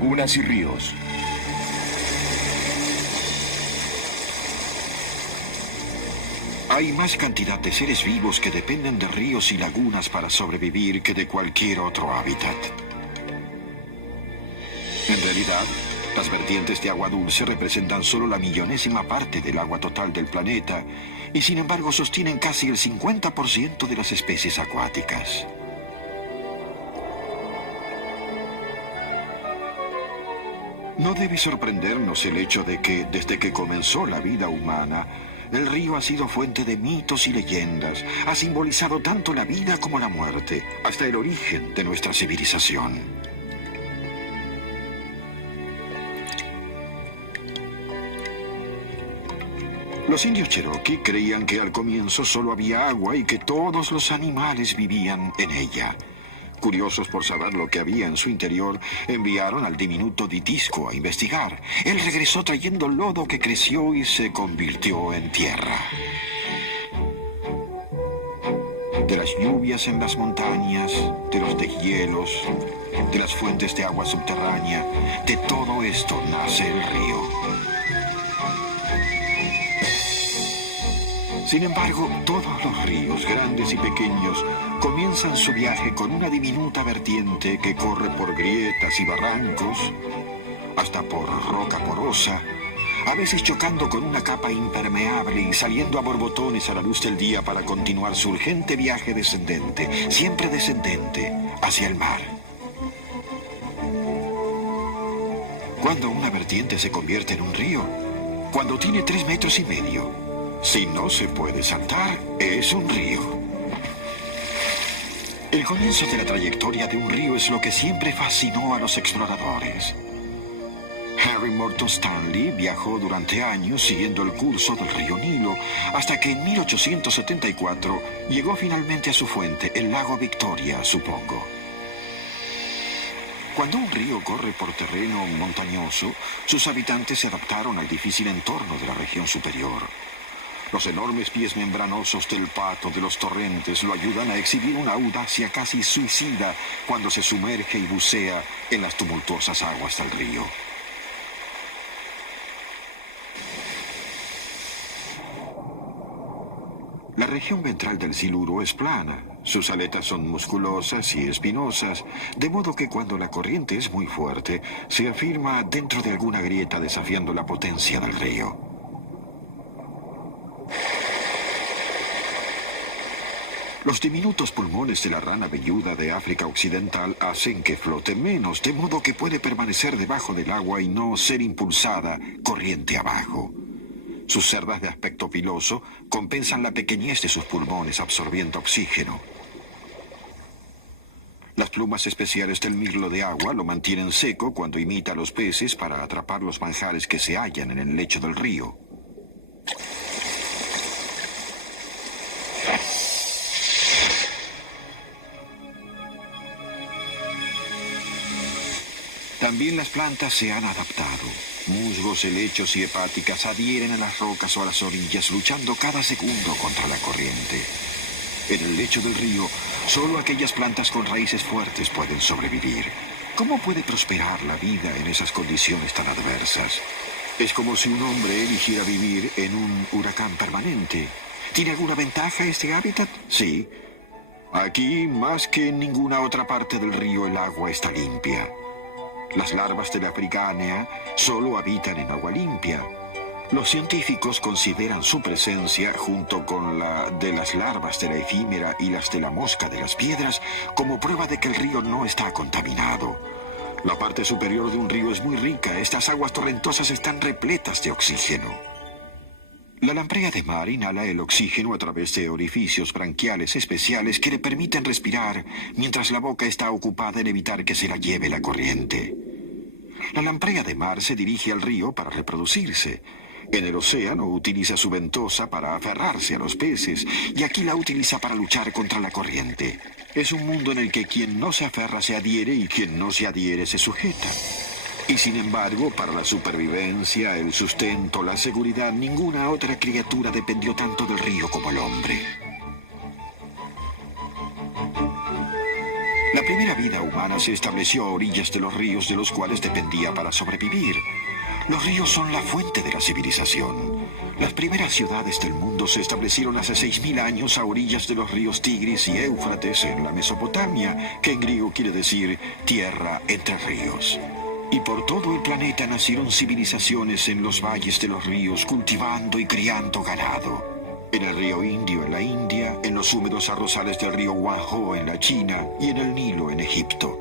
lagunas y ríos. Hay más cantidad de seres vivos que dependen de ríos y lagunas para sobrevivir que de cualquier otro hábitat. En realidad, las vertientes de agua dulce representan solo la millonésima parte del agua total del planeta y sin embargo sostienen casi el 50% de las especies acuáticas. No debe sorprendernos el hecho de que, desde que comenzó la vida humana, el río ha sido fuente de mitos y leyendas, ha simbolizado tanto la vida como la muerte, hasta el origen de nuestra civilización. Los indios Cherokee creían que al comienzo solo había agua y que todos los animales vivían en ella. Curiosos por saber lo que había en su interior, enviaron al diminuto Ditisco a investigar. Él regresó trayendo lodo que creció y se convirtió en tierra. De las lluvias en las montañas, de los deshielos, de las fuentes de agua subterránea, de todo esto nace el río. Sin embargo, todos los ríos, grandes y pequeños, comienzan su viaje con una diminuta vertiente que corre por grietas y barrancos, hasta por roca porosa, a veces chocando con una capa impermeable y saliendo a borbotones a la luz del día para continuar su urgente viaje descendente, siempre descendente, hacia el mar. Cuando una vertiente se convierte en un río, cuando tiene 3,5 metros, si no se puede saltar, es un río. El comienzo de la trayectoria de un río es lo que siempre fascinó a los exploradores. Henry Morton Stanley viajó durante años siguiendo el curso del río Nilo, hasta que en 1874 llegó finalmente a su fuente, el lago Victoria, supongo. Cuando un río corre por terreno montañoso, sus habitantes se adaptaron al difícil entorno de la región superior. Los enormes pies membranosos del pato de los torrentes lo ayudan a exhibir una audacia casi suicida cuando se sumerge y bucea en las tumultuosas aguas del río. La región ventral del siluro es plana. Sus aletas son musculosas y espinosas, de modo que cuando la corriente es muy fuerte, se afirma dentro de alguna grieta desafiando la potencia del río. Los diminutos pulmones de la rana velluda de África Occidental hacen que flote menos, de modo que puede permanecer debajo del agua y no ser impulsada corriente abajo. Sus cerdas de aspecto piloso compensan la pequeñez de sus pulmones absorbiendo oxígeno. Las plumas especiales del mirlo de agua lo mantienen seco cuando imita a los peces para atrapar los manjares que se hallan en el lecho del río. También las plantas se han adaptado. Musgos, helechos y hepáticas adhieren a las rocas o a las orillas, luchando cada segundo contra la corriente. En el lecho del río, solo aquellas plantas con raíces fuertes pueden sobrevivir. ¿Cómo puede prosperar la vida en esas condiciones tan adversas? Es como si un hombre eligiera vivir en un huracán permanente. ¿Tiene alguna ventaja este hábitat? Sí. Aquí, más que en ninguna otra parte del río, el agua está limpia. Las larvas de la frigánea solo habitan en agua limpia. Los científicos consideran su presencia, junto con la de las larvas de la efímera y las de la mosca de las piedras, como prueba de que el río no está contaminado. La parte superior de un río es muy rica. Estas aguas torrentosas están repletas de oxígeno. La lamprea de mar inhala el oxígeno a través de orificios branquiales especiales que le permiten respirar mientras la boca está ocupada en evitar que se la lleve la corriente. La lamprea de mar se dirige al río para reproducirse. En el océano utiliza su ventosa para aferrarse a los peces y aquí la utiliza para luchar contra la corriente. Es un mundo en el que quien no se aferra se adhiere y quien no se adhiere se sujeta. Y sin embargo, para la supervivencia, el sustento, la seguridad, ninguna otra criatura dependió tanto del río como el hombre. La primera vida humana se estableció a orillas de los ríos de los cuales dependía para sobrevivir. Los ríos son la fuente de la civilización. Las primeras ciudades del mundo se establecieron hace 6000 años a orillas de los ríos Tigris y Éufrates en la Mesopotamia, que en griego quiere decir tierra entre ríos. Y por todo el planeta nacieron civilizaciones en los valles de los ríos, cultivando y criando ganado. En el río Indio en la India, en los húmedos arrozales del río Huanghe en la China y en el Nilo en Egipto.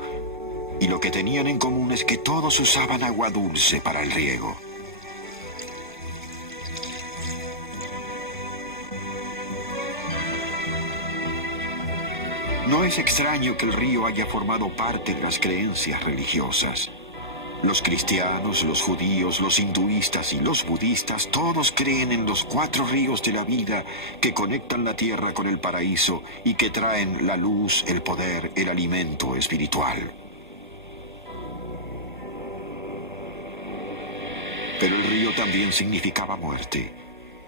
Y lo que tenían en común es que todos usaban agua dulce para el riego. No es extraño que el río haya formado parte de las creencias religiosas. Los cristianos, los judíos, los hinduistas y los budistas todos creen en los 4 ríos de la vida que conectan la tierra con el paraíso y que traen la luz, el poder, el alimento espiritual. Pero el río también significaba muerte.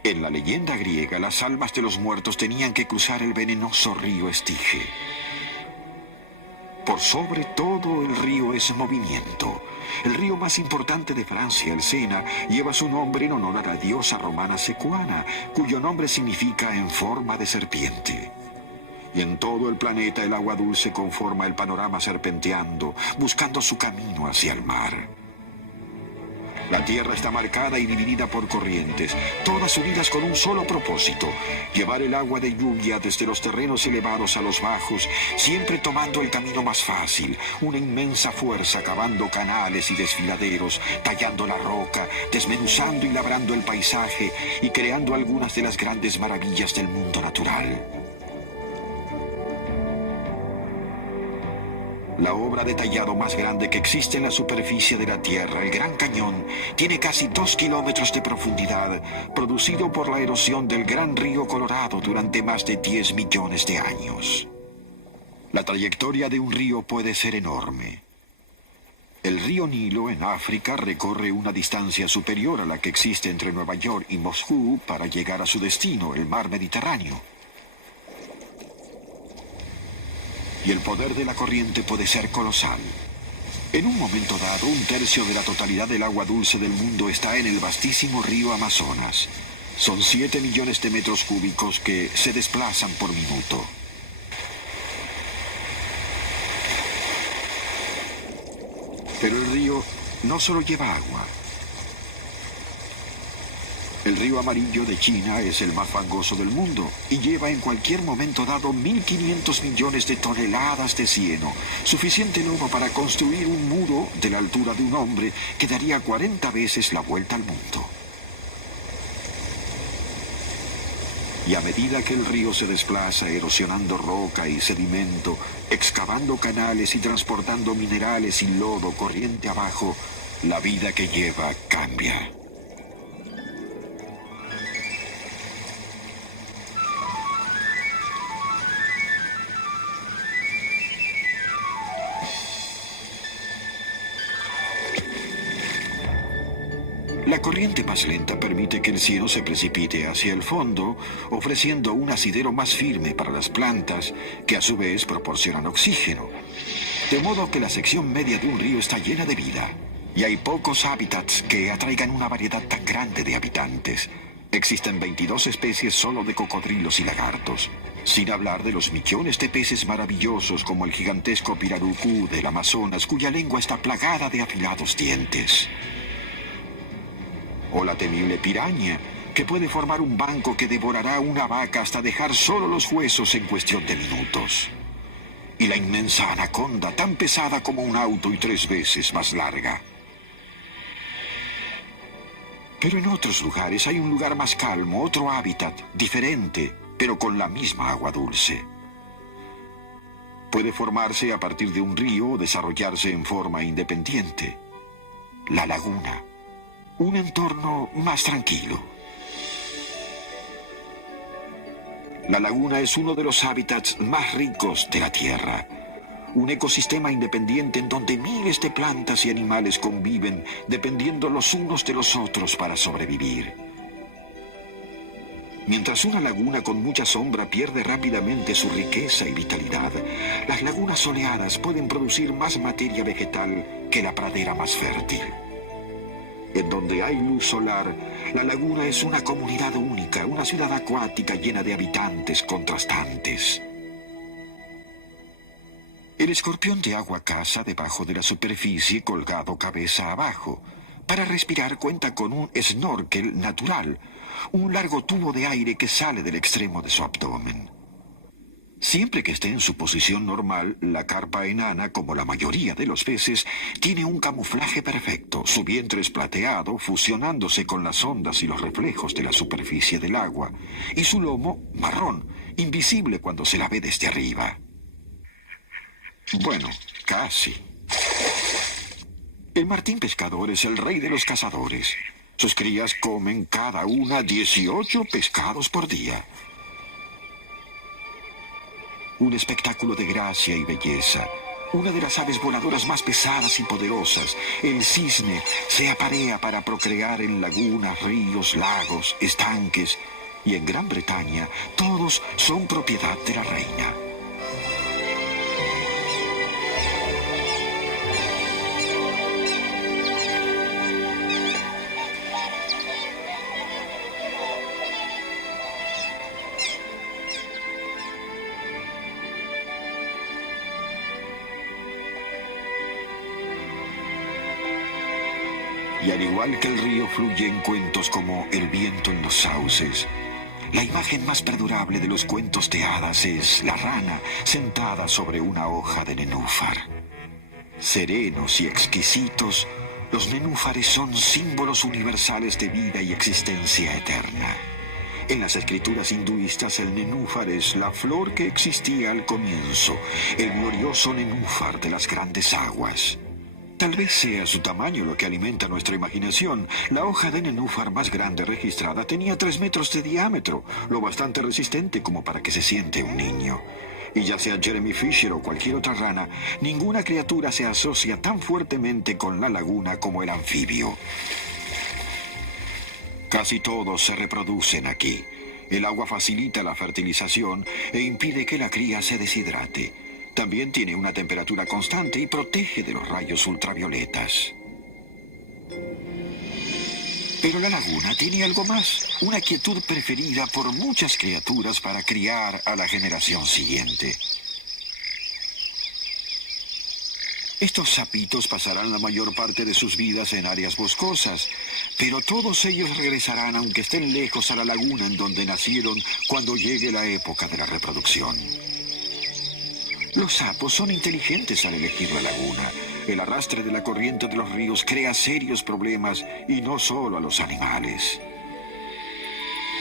En la leyenda griega, las almas de los muertos tenían que cruzar el venenoso río Estige. Por sobre todo, el río es movimiento. El río más importante de Francia, el Sena, lleva su nombre en honor a la diosa romana Secuana, cuyo nombre significa en forma de serpiente. Y en todo el planeta el agua dulce conforma el panorama serpenteando, buscando su camino hacia el mar. La tierra está marcada y dividida por corrientes, todas unidas con un solo propósito: llevar el agua de lluvia desde los terrenos elevados a los bajos, siempre tomando el camino más fácil, una inmensa fuerza cavando canales y desfiladeros, tallando la roca, desmenuzando y labrando el paisaje y creando algunas de las grandes maravillas del mundo natural. La obra de tallado más grande que existe en la superficie de la Tierra, el Gran Cañón, tiene casi 2 kilómetros de profundidad, producido por la erosión del gran río Colorado durante más de 10 millones de años. La trayectoria de un río puede ser enorme. El río Nilo en África recorre una distancia superior a la que existe entre Nueva York y Moscú para llegar a su destino, el mar Mediterráneo. Y el poder de la corriente puede ser colosal. En un momento dado, 1/3 de la totalidad del agua dulce del mundo está en el vastísimo río Amazonas. Son 7 millones de metros cúbicos que se desplazan por minuto. Pero el río no solo lleva agua. El río Amarillo de China es el más fangoso del mundo y lleva en cualquier momento dado 1.500 millones de toneladas de cieno, suficiente lodo para construir un muro de la altura de un hombre que daría 40 veces la vuelta al mundo. Y a medida que el río se desplaza, erosionando roca y sedimento, excavando canales y transportando minerales y lodo corriente abajo, la vida que lleva cambia. La corriente más lenta permite que el cieno se precipite hacia el fondo, ofreciendo un asidero más firme para las plantas, que a su vez proporcionan oxígeno. De modo que la sección media de un río está llena de vida, y hay pocos hábitats que atraigan una variedad tan grande de habitantes. Existen 22 especies solo de cocodrilos y lagartos, sin hablar de los millones de peces maravillosos como el gigantesco pirarucú del Amazonas, cuya lengua está plagada de afilados dientes. O la temible piraña, que puede formar un banco que devorará una vaca hasta dejar solo los huesos en cuestión de minutos. Y la inmensa anaconda, tan pesada como un auto y 3 veces más larga. Pero en otros lugares hay un lugar más calmo, otro hábitat, diferente, pero con la misma agua dulce. Puede formarse a partir de un río o desarrollarse en forma independiente. La laguna. Un entorno más tranquilo. La laguna es uno de los hábitats más ricos de la Tierra. Un ecosistema independiente en donde miles de plantas y animales conviven, dependiendo los unos de los otros para sobrevivir. Mientras una laguna con mucha sombra pierde rápidamente su riqueza y vitalidad, las lagunas soleadas pueden producir más materia vegetal que la pradera más fértil. En donde hay luz solar, la laguna es una comunidad única, una ciudad acuática llena de habitantes contrastantes. El escorpión de agua caza debajo de la superficie colgado cabeza abajo. Para respirar cuenta con un snorkel natural, un largo tubo de aire que sale del extremo de su abdomen. Siempre que esté en su posición normal, la carpa enana, como la mayoría de los peces, tiene un camuflaje perfecto. Su vientre es plateado, fusionándose con las ondas y los reflejos de la superficie del agua, y su lomo marrón, invisible cuando se la ve desde arriba. Bueno, casi. El martín pescador es el rey de los cazadores. Sus crías comen cada una 18 pescados por día. Un espectáculo de gracia y belleza. Una de las aves voladoras más pesadas y poderosas, el cisne, se aparea para procrear en lagunas, ríos, lagos, estanques. Y en Gran Bretaña, todos son propiedad de la reina. Y al igual que el río fluye en cuentos como El viento en los sauces, la imagen más perdurable de los cuentos de hadas es la rana sentada sobre una hoja de nenúfar. Serenos y exquisitos, los nenúfares son símbolos universales de vida y existencia eterna. En las escrituras hinduistas el nenúfar es la flor que existía al comienzo, el glorioso nenúfar de las grandes aguas. Tal vez sea su tamaño lo que alimenta nuestra imaginación. La hoja de nenúfar más grande registrada tenía 3 metros de diámetro, lo bastante resistente como para que se siente un niño. Y ya sea Jeremy Fisher o cualquier otra rana, ninguna criatura se asocia tan fuertemente con la laguna como el anfibio. Casi todos se reproducen aquí. El agua facilita la fertilización e impide que la cría se deshidrate. También tiene una temperatura constante y protege de los rayos ultravioletas. Pero la laguna tiene algo más, una quietud preferida por muchas criaturas para criar a la generación siguiente. Estos sapitos pasarán la mayor parte de sus vidas en áreas boscosas, pero todos ellos regresarán aunque estén lejos a la laguna en donde nacieron cuando llegue la época de la reproducción. Los sapos son inteligentes al elegir la laguna. El arrastre de la corriente de los ríos crea serios problemas y no solo a los animales.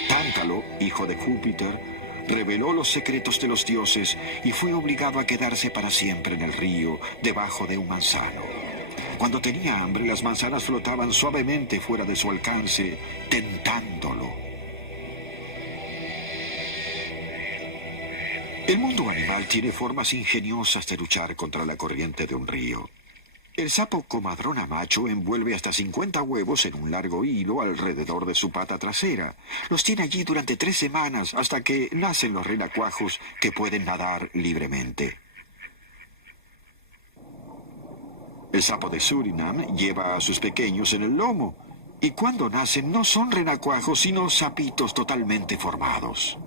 Tántalo, hijo de Júpiter, reveló los secretos de los dioses y fue obligado a quedarse para siempre en el río, debajo de un manzano. Cuando tenía hambre, las manzanas flotaban suavemente fuera de su alcance, tentándolo. El mundo animal tiene formas ingeniosas de luchar contra la corriente de un río. El sapo comadrona macho envuelve hasta 50 huevos en un largo hilo alrededor de su pata trasera. Los tiene allí durante 3 semanas hasta que nacen los renacuajos que pueden nadar libremente. El sapo de Surinam lleva a sus pequeños en el lomo y cuando nacen no son renacuajos sino sapitos totalmente formados.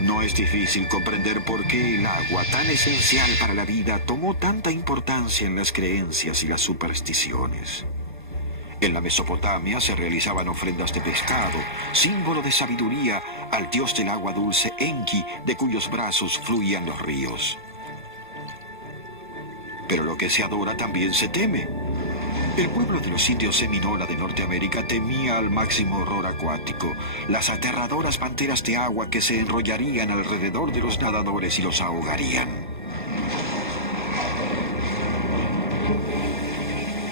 No es difícil comprender por qué el agua, tan esencial para la vida, tomó tanta importancia en las creencias y las supersticiones. En la Mesopotamia se realizaban ofrendas de pescado, símbolo de sabiduría al dios del agua dulce Enki, de cuyos brazos fluían los ríos. Pero lo que se adora también se teme. El pueblo de los indios Seminola de Norteamérica temía al máximo horror acuático, las aterradoras panteras de agua que se enrollarían alrededor de los nadadores y los ahogarían.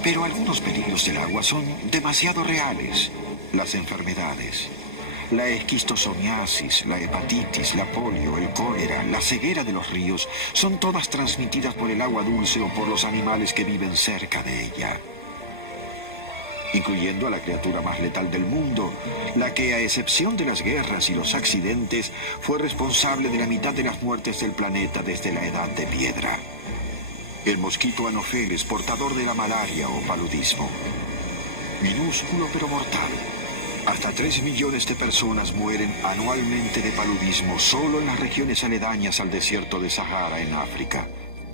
Pero algunos peligros del agua son demasiado reales. Las enfermedades. La esquistosomiasis, la hepatitis, la polio, el cólera, la ceguera de los ríos son todas transmitidas por el agua dulce o por los animales que viven cerca de ella, incluyendo a la criatura más letal del mundo, la que, a excepción de las guerras y los accidentes, fue responsable de la mitad de las muertes del planeta desde la Edad de Piedra. El mosquito Anopheles, portador de la malaria o paludismo. Minúsculo pero mortal. Hasta 3 millones de personas mueren anualmente de paludismo solo en las regiones aledañas al desierto de Sahara en África.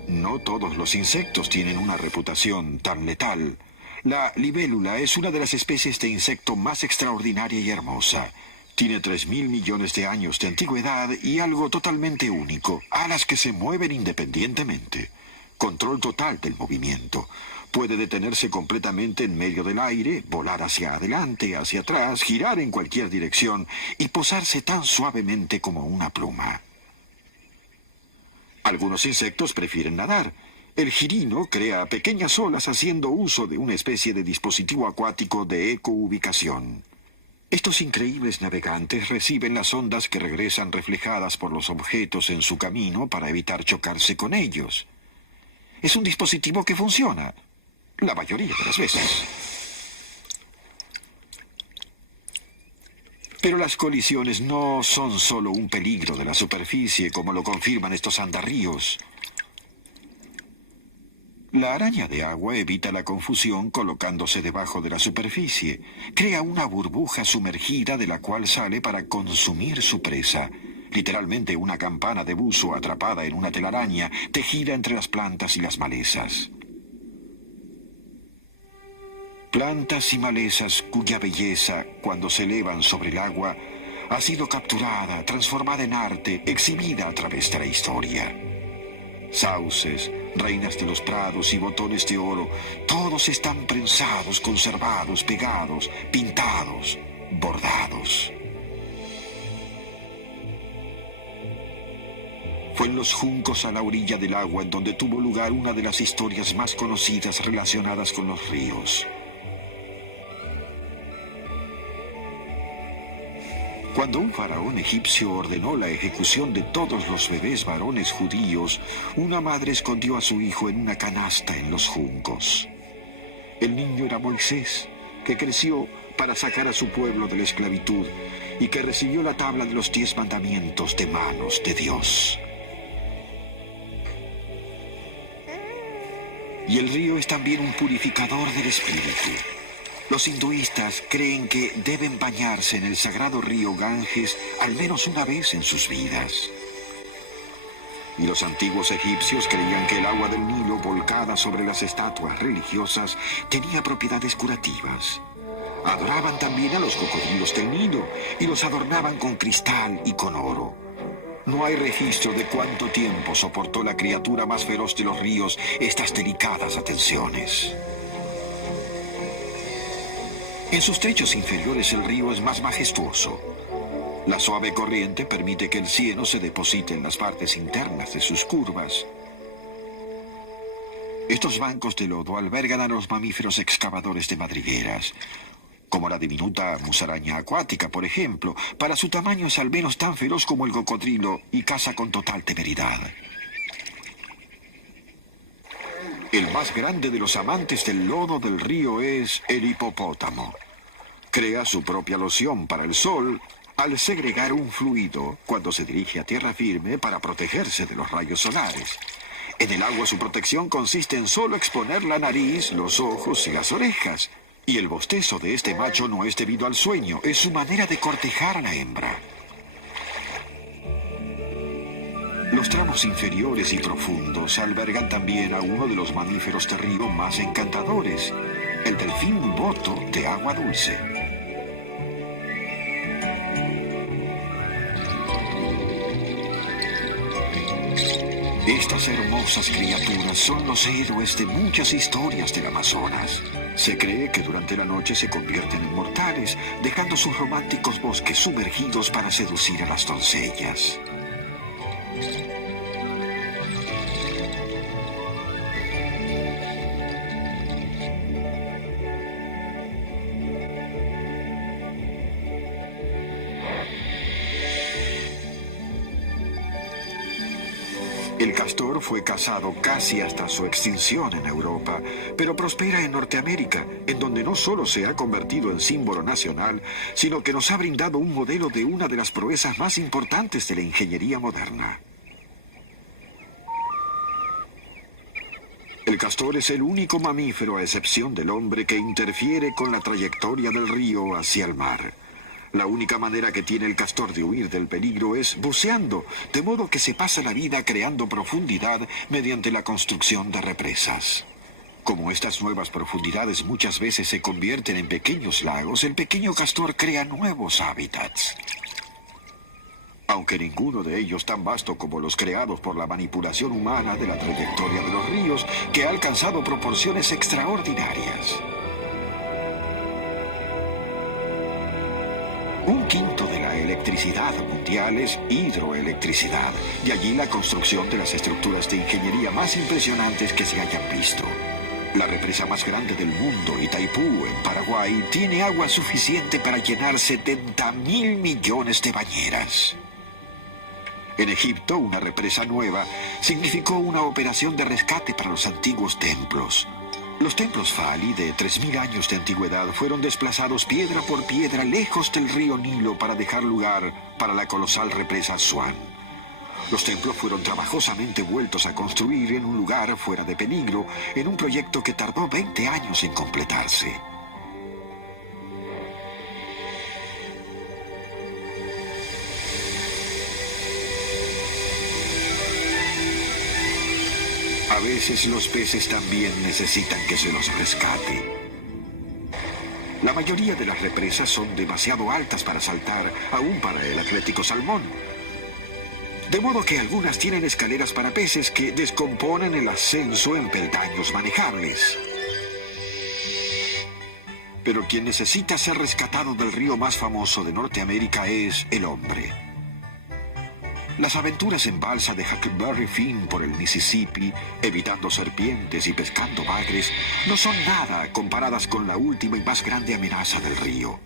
No todos los insectos tienen una reputación tan letal. La libélula es una de las especies de insecto más extraordinaria y hermosa. Tiene 3.000 millones de años de antigüedad y algo totalmente único: alas que se mueven independientemente. Control total del movimiento. Puede detenerse completamente en medio del aire, volar hacia adelante, hacia atrás, girar en cualquier dirección y posarse tan suavemente como una pluma. Algunos insectos prefieren nadar. El girino crea pequeñas olas haciendo uso de una especie de dispositivo acuático de ecoubicación. Estos increíbles navegantes reciben las ondas que regresan reflejadas por los objetos en su camino para evitar chocarse con ellos. Es un dispositivo que funciona la mayoría de las veces. Pero las colisiones no son solo un peligro de la superficie, como lo confirman estos andarríos. La araña de agua evita la confusión colocándose debajo de la superficie. Crea una burbuja sumergida de la cual sale para consumir su presa. Literalmente una campana de buzo atrapada en una telaraña tejida entre las plantas y las malezas. Plantas y malezas cuya belleza, cuando se elevan sobre el agua, ha sido capturada, transformada en arte, exhibida a través de la historia. Sauces, reinas de los prados y botones de oro, todos están prensados, conservados, pegados, pintados, bordados. Fue en los juncos a la orilla del agua en donde tuvo lugar una de las historias más conocidas relacionadas con los ríos. Cuando un faraón egipcio ordenó la ejecución de todos los bebés varones judíos, una madre escondió a su hijo en una canasta en los juncos. El niño era Moisés, que creció para sacar a su pueblo de la esclavitud y que recibió la tabla de los 10 mandamientos de manos de Dios. Y el río es también un purificador del espíritu. Los hinduistas creen que deben bañarse en el sagrado río Ganges al menos una vez en sus vidas. Y los antiguos egipcios creían que el agua del Nilo volcada sobre las estatuas religiosas tenía propiedades curativas. Adoraban también a los cocodrilos del Nilo y los adornaban con cristal y con oro. No hay registro de cuánto tiempo soportó la criatura más feroz de los ríos estas delicadas atenciones. En sus trechos inferiores el río es más majestuoso. La suave corriente permite que el cieno se deposite en las partes internas de sus curvas. Estos bancos de lodo albergan a los mamíferos excavadores de madrigueras, como la diminuta musaraña acuática, por ejemplo. Para su tamaño es al menos tan feroz como el cocodrilo y caza con total temeridad. El más grande de los amantes del lodo del río es el hipopótamo. Crea su propia loción para el sol al segregar un fluido cuando se dirige a tierra firme para protegerse de los rayos solares. En el agua su protección consiste en solo exponer la nariz, los ojos y las orejas. Y el bostezo de este macho no es debido al sueño, es su manera de cortejar a la hembra. Los tramos inferiores y profundos albergan también a uno de los mamíferos de río más encantadores, el delfín boto de agua dulce. Estas hermosas criaturas son los héroes de muchas historias del Amazonas. Se cree que durante la noche se convierten en mortales, dejando sus románticos bosques sumergidos para seducir a las doncellas. El castor fue cazado casi hasta su extinción en Europa, pero prospera en Norteamérica, en donde no solo se ha convertido en símbolo nacional, sino que nos ha brindado un modelo de una de las proezas más importantes de la ingeniería moderna. El castor es el único mamífero, a excepción del hombre, que interfiere con la trayectoria del río hacia el mar. La única manera que tiene el castor de huir del peligro es buceando, de modo que se pasa la vida creando profundidad mediante la construcción de represas. Como estas nuevas profundidades muchas veces se convierten en pequeños lagos, el pequeño castor crea nuevos hábitats. Aunque ninguno de ellos tan vasto como los creados por la manipulación humana de la trayectoria de los ríos, que ha alcanzado proporciones extraordinarias. Un quinto de la electricidad mundial es hidroelectricidad, de allí la construcción de las estructuras de ingeniería más impresionantes que se hayan visto. La represa más grande del mundo, Itaipú, en Paraguay, tiene agua suficiente para llenar 70.000 millones de bañeras. En Egipto, una represa nueva significó una operación de rescate para los antiguos templos. Los templos Fali, de 3.000 años de antigüedad, fueron desplazados piedra por piedra lejos del río Nilo para dejar lugar para la colosal represa Asuán. Los templos fueron trabajosamente vueltos a construir en un lugar fuera de peligro, en un proyecto que tardó 20 años en completarse. A veces los peces también necesitan que se los rescate. La mayoría de las represas son demasiado altas para saltar, aún para el atlético salmón. De modo que algunas tienen escaleras para peces que descomponen el ascenso en peldaños manejables. Pero quien necesita ser rescatado del río más famoso de Norteamérica es el hombre. Las aventuras en balsa de Huckleberry Finn por el Mississippi, evitando serpientes y pescando bagres, no son nada comparadas con la última y más grande amenaza del río.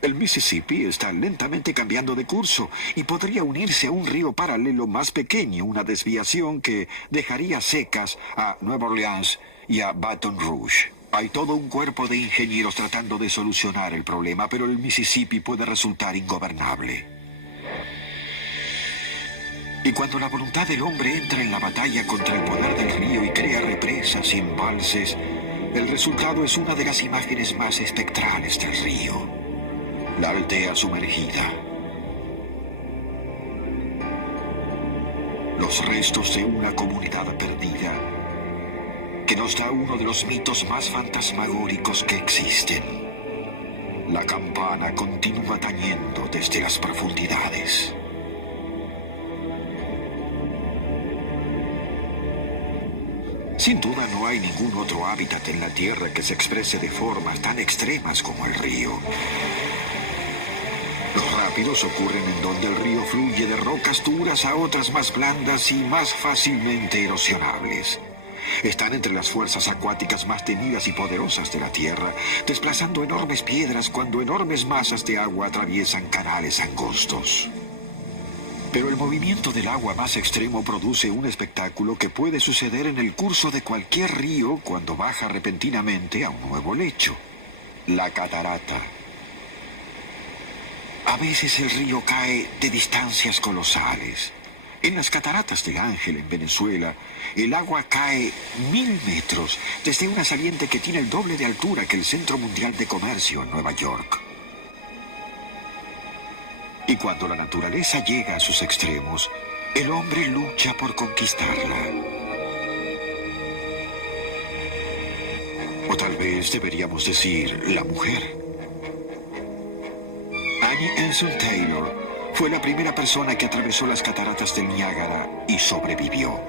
El Mississippi está lentamente cambiando de curso y podría unirse a un río paralelo más pequeño, una desviación que dejaría secas a Nueva Orleans y a Baton Rouge. Hay todo un cuerpo de ingenieros tratando de solucionar el problema, pero el Mississippi puede resultar ingobernable. Y cuando la voluntad del hombre entra en la batalla contra el poder del río y crea represas y embalses, el resultado es una de las imágenes más espectrales del río: la aldea sumergida. Los restos de una comunidad perdida que nos da uno de los mitos más fantasmagóricos que existen. La campana continúa tañendo desde las profundidades. Sin duda no hay ningún otro hábitat en la Tierra que se exprese de formas tan extremas como el río. Los rápidos ocurren en donde el río fluye de rocas duras a otras más blandas y más fácilmente erosionables. Están entre las fuerzas acuáticas más temidas y poderosas de la Tierra, desplazando enormes piedras cuando enormes masas de agua atraviesan canales angostos. Pero el movimiento del agua más extremo produce un espectáculo que puede suceder en el curso de cualquier río cuando baja repentinamente a un nuevo lecho: la catarata. A veces el río cae de distancias colosales. En las cataratas del Ángel, en Venezuela, el agua cae 1000 metros desde una saliente que tiene el doble de altura que el Centro Mundial de Comercio en Nueva York. Y cuando la naturaleza llega a sus extremos, el hombre lucha por conquistarla. O tal vez deberíamos decir la mujer. Annie Anson Taylor fue la primera persona que atravesó las cataratas del Niágara y sobrevivió.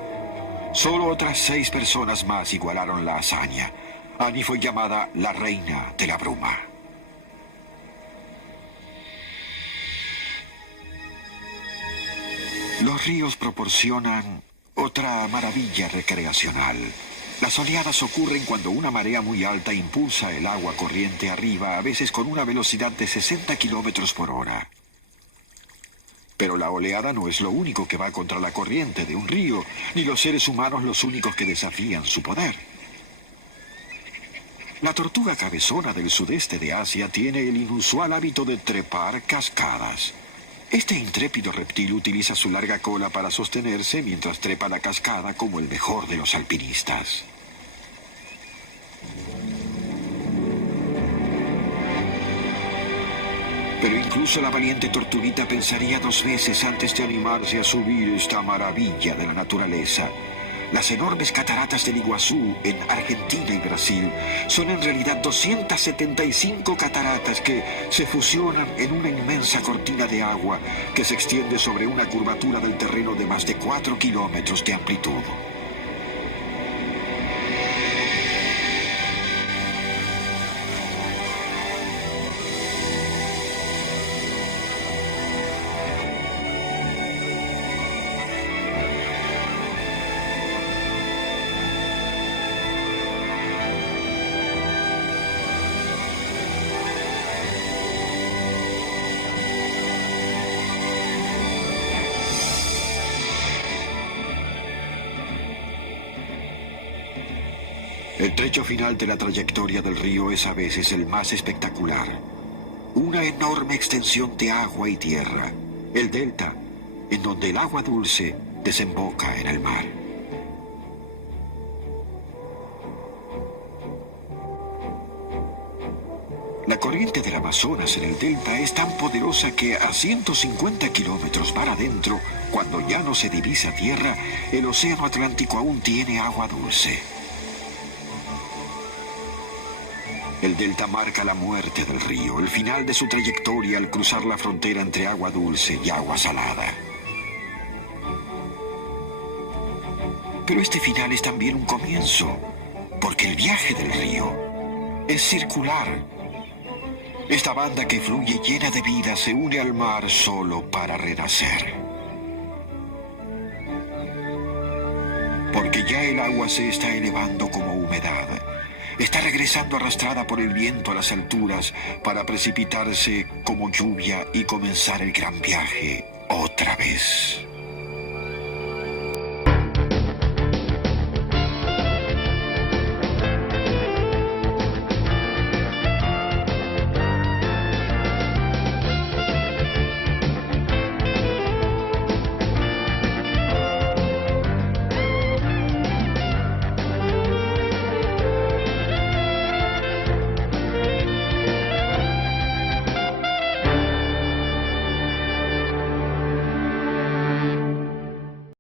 Solo otras 6 personas más igualaron la hazaña. Annie fue llamada la reina de la bruma. Los ríos proporcionan otra maravilla recreacional. Las oleadas ocurren cuando una marea muy alta impulsa el agua corriente arriba, a veces con una velocidad de 60 kilómetros por hora. Pero la oleada no es lo único que va contra la corriente de un río, ni los seres humanos los únicos que desafían su poder. La tortuga cabezona del sudeste de Asia tiene el inusual hábito de trepar cascadas. Este intrépido reptil utiliza su larga cola para sostenerse mientras trepa la cascada como el mejor de los alpinistas. Pero incluso la valiente tortuguita pensaría 2 veces antes de animarse a subir esta maravilla de la naturaleza. Las enormes cataratas del Iguazú en Argentina y Brasil son en realidad 275 cataratas que se fusionan en una inmensa cortina de agua que se extiende sobre una curvatura del terreno de más de 4 kilómetros de amplitud. El trecho final de la trayectoria del río es a veces el más espectacular. Una enorme extensión de agua y tierra, el delta, en donde el agua dulce desemboca en el mar. La corriente del Amazonas en el delta es tan poderosa que a 150 kilómetros mar adentro, cuando ya no se divisa tierra, el océano Atlántico aún tiene agua dulce. El delta marca la muerte del río, el final de su trayectoria al cruzar la frontera entre agua dulce y agua salada. Pero este final es también un comienzo, porque el viaje del río es circular. Esta banda que fluye llena de vida se une al mar solo para renacer. Porque ya el agua se está elevando como humedad. Está regresando arrastrada por el viento a las alturas para precipitarse como lluvia y comenzar el gran viaje otra vez.